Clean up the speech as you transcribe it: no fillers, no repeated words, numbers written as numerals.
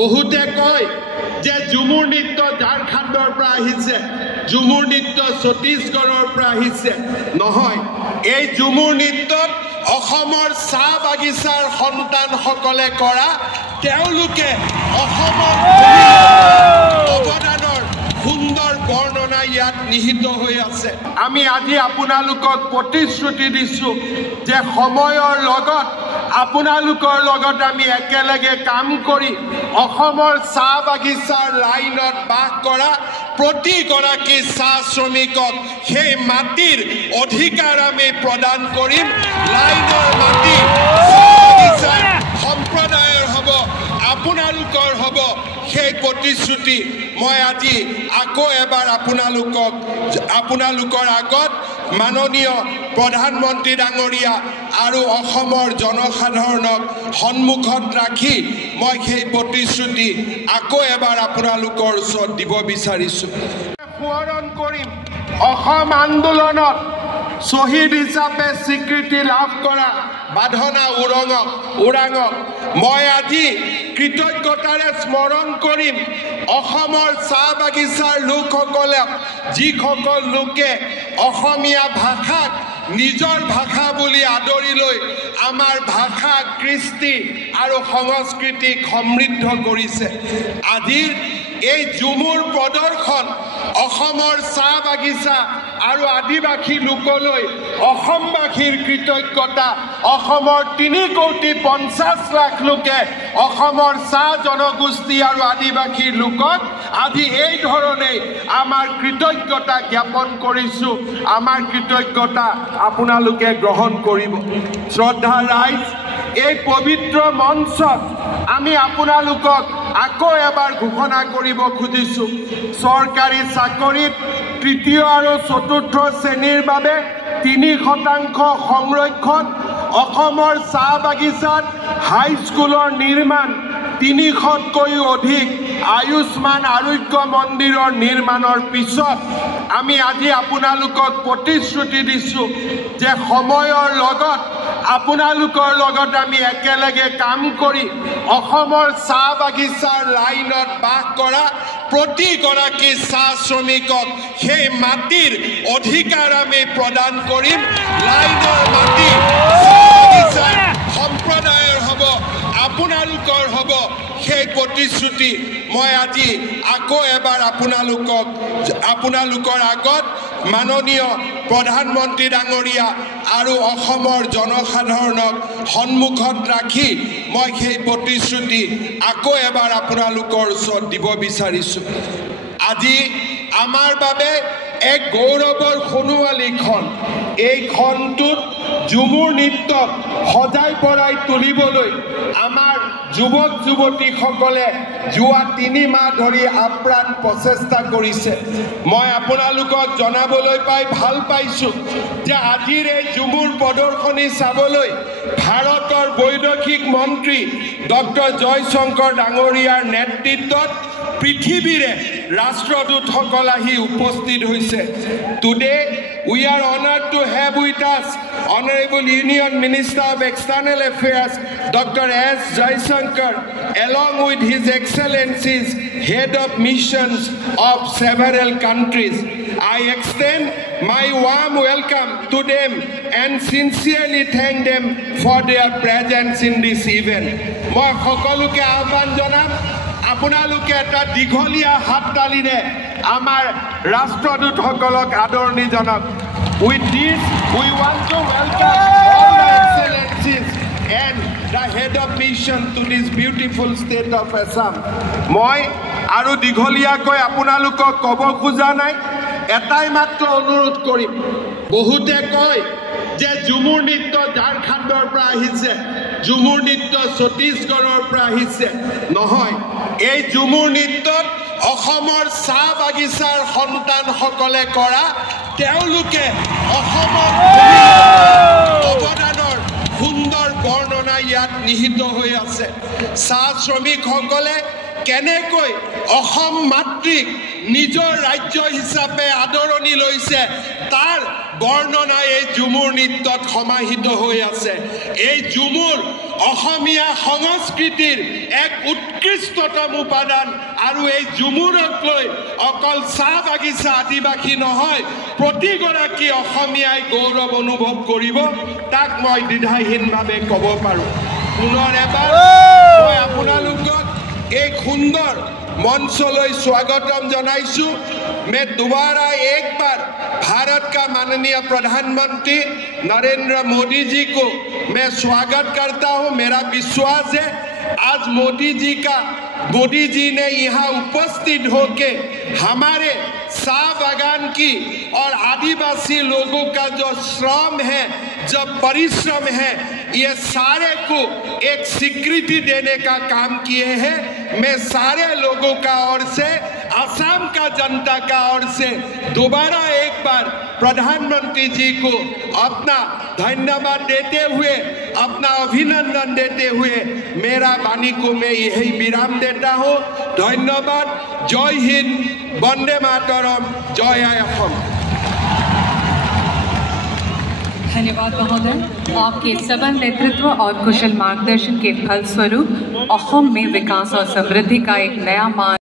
বহুতে কয় যে ঝুমুৰ নৃত্য ঝাৰখণ্ডৰ পৰা আহিছে, ঝুমুৰ নৃত্য ছত্তীশগড়ৰ পৰা আহিছে। নহয়, এই ঝুমুৰ নৃত্যত অসমৰ চাহ বাগিচাৰ সন্তানসকলে কৰা তেওঁলোকে অসমৰ অৱদানৰ সুন্দৰ বৰ্ণনা ইয়াত নিহিত হৈ আছে। আমি আজি আপোনালোকক প্ৰতিশ্ৰুতি দিছোঁ যে সময়ৰ লগত আপোনালোকৰ লগত আমি একেলগে কাম কৰি অসমৰ চাহ বাগিচাৰ লাইনত বাস কৰা প্ৰতিগৰাকী চাহ শ্ৰমিকক সেই মাটিৰ অধিকাৰ আমি প্ৰদান কৰিম। লাইনৰ মাটি বাগিচাৰ সম্প্ৰদায়ৰ হ'ব, আপোনালোকৰ হ'ব। সেই প্ৰতিশ্ৰুতি মই আজি আকৌ এবাৰ আপোনালোকৰ আগত মাননীয় প্ৰধানমন্ত্ৰী ডাঙৰীয়া আৰু অসমৰ জনসাধাৰণক সন্মুখত ৰাখি মই সেই প্ৰতিশ্ৰুতি আকৌ এবাৰ আপোনালোকৰ ওচৰত দিব বিচাৰিছোঁ। সোঁৱৰণ কৰিম অসম আন্দোলনত শ্বহীদ হিচাপে স্বীকৃতি লাভ কৰা বাধনা ওৰাঙক মই আজি কৃতজ্ঞতাৰে স্মৰণ কৰিম। অসমৰ চাহ বাগিচাৰ লোকসকলক, যিসকল লোকে অসমীয়া ভাষাক নিজৰ ভাষা বুলি আদৰি লৈ আমাৰ ভাষা, কৃষ্টি আৰু সংস্কৃতিক সমৃদ্ধ কৰিছে। আজিৰ এই ঝুমুৰ প্ৰদৰ্শন অসমৰ চাহ বাগিচা আৰু আদিবাসী লোকলৈ অসমবাসীৰ কৃতজ্ঞতা। অসমৰ 3,50,00,000 লোকে অসমৰ চাহ জনগোষ্ঠী আৰু আদিবাসীৰ লোকক আজি এই ধৰণে আমাৰ কৃতজ্ঞতা জ্ঞাপন কৰিছোঁ। আমাৰ কৃতজ্ঞতা আপোনালোকে গ্ৰহণ কৰিব। শ্ৰদ্ধা ৰাইজ, এই পবিত্ৰ মঞ্চত আমি আপোনালোকক আকৌ এবাৰ ঘোষণা কৰিব খুজিছোঁ। চৰকাৰী চাকৰিত তৃতীয় আৰু চতুৰ্থ শ্ৰেণীৰ বাবে 3% সংৰক্ষণ, অসমৰ চাহ বাগিচাত হাইস্কুলৰ নিৰ্মাণ, 300তকৈও অধিক আয়ুষ্মান আৰোগ্য মন্দিৰৰ নিৰ্মাণৰ পিছত আমি আজি আপোনালোকক প্ৰতিশ্ৰুতি দিছোঁ যে সময়ৰ লগত আপোনালোকৰ লগত আমি একেলগে কাম কৰি অসমৰ চাহ বাগিচাৰ লাইনত বাস কৰা প্ৰতিগৰাকী চাহ শ্ৰমিকক সেই মাটিৰ অধিকাৰ আমি প্ৰদান কৰিম। লাইনৰ মাটি বাগিচাৰ সম্প্ৰদায়ৰ হ'ব, আপোনালোকৰ হ'ব। সেই প্ৰতিশ্ৰুতি মই আজি আকৌ এবাৰ আপোনালোকৰ আগত মাননীয় প্ৰধানমন্ত্ৰী ডাঙৰীয়া আৰু অসমৰ জনসাধাৰণক সন্মুখত ৰাখি মই সেই প্ৰতিশ্ৰুতি আকৌ এবাৰ আপোনালোকৰ ওচৰত দিব বিচাৰিছোঁ। আজি আমাৰ বাবে এক গৌৰৱৰ সোণোৱালীখন। এই খনটোত ঝুমুৰ নৃত্যক সজাই পৰাই তুলিবলৈ আমাৰ যুৱক যুৱতীসকলে যোৱা 3 মাহ ধৰি আপ্ৰাণ প্ৰচেষ্টা কৰিছে। মই আপোনালোকক জনাবলৈ পাই ভাল পাইছোঁ যে আজিৰ এই ঝুমুৰ প্ৰদৰ্শনী চাবলৈ ভাৰতৰ বৈদেশিক মন্ত্ৰী ডক্টৰ জয়শংকৰ ডাঙৰীয়াৰ নেতৃত্বত পৃথিৱীৰে ৰাষ্ট্ৰদূতসকল আহি উপস্থিত হৈছে। Today we are honored to have with us Honorable Union Minister of External Affairs Dr. S. Jaishankar along with His Excellencies Head of Missions of several countries. I extend my warm welcome to them and sincerely thank them for their presence in this event. মই সকলোকে আহ্বান জনাম আপোনালোকে এটা দীঘলীয়া হাততালিৰে আমাৰ ৰাষ্ট্ৰদূতসকলক আদৰণি জনাওক। With this, we want to welcome all the excellencies and the head of mission to this beautiful state of Assam. মই আৰু দীঘলীয়াকৈ আপোনালোকক ক'ব খোজা নাই, এটাই মাত্ৰ অনুৰোধ কৰিম। বহুতে কয় যে ঝুমুৰ নৃত্য ঝাৰখণ্ডৰ পৰা আহিছে, ঝুমুৰ নৃত্য ছত্তীশগড়ৰ পৰা আহিছে। নহয়, এই ঝুমুৰ নৃত্যত অসমৰ চাহ বাগিচাৰ সন্তানসকলে কৰা তেওঁলোকে অসমৰ অৱদানৰ সুন্দৰ বৰ্ণনা ইয়াত নিহিত হৈ আছে। চাহ শ্ৰমিকসকলে কেনেকৈ অসম মাতৃক নিজৰ ৰাজ্য হিচাপে আদৰণি লৈছে তাৰ বৰ্ণনা এই ঝুমুৰ নৃত্যত সমাহিত হৈ আছে। এই ঝুমুৰ অসমীয়া সংস্কৃতিৰ এক উৎকৃষ্টতম উপাদান আৰু এই ঝুমুৰক লৈ অকল চাহ বাগিচা আদিবাসী নহয়, প্ৰতিগৰাকী অসমীয়াই গৌৰৱ অনুভৱ কৰিব, তাক মই দ্বিধাহীনভাৱে ক'ব পাৰোঁ। পুনৰ এবাৰ মই আপোনালোকক এই সুন্দৰ मंचলৈ स्वागतम जनाइछु। मैं दोबारा एक बार भारत का माननीय प्रधानमंत्री नरेंद्र मोदी जी को मैं स्वागत करता हूं। मेरा विश्वास है आज मोदी जी ने यहाँ उपस्थित होके हमारे शाह बागान की और आदिवासी लोगों का जो श्रम है, जो परिश्रम है, ये सारे को एक स्वीकृति देने का काम किए हैं। मैं सारे लोगों का ओर से, असम का जनता का ओर से दोबारा एक बार प्रधानमंत्री जी को अपना धन्यवाद देते हुए, अपना अभिनंदन देते हुए मेरा वाणी को मैं यही विराम देता हूँ। धन्यवाद। जय हिंद, वंदे मातरम, जय असम। धन्यवाद महोदय। आपके सबल नेतृत्व और कुशल मार्गदर्शन के फलस्वरूप असम में विकास और समृद्धि का एक नया मार्ग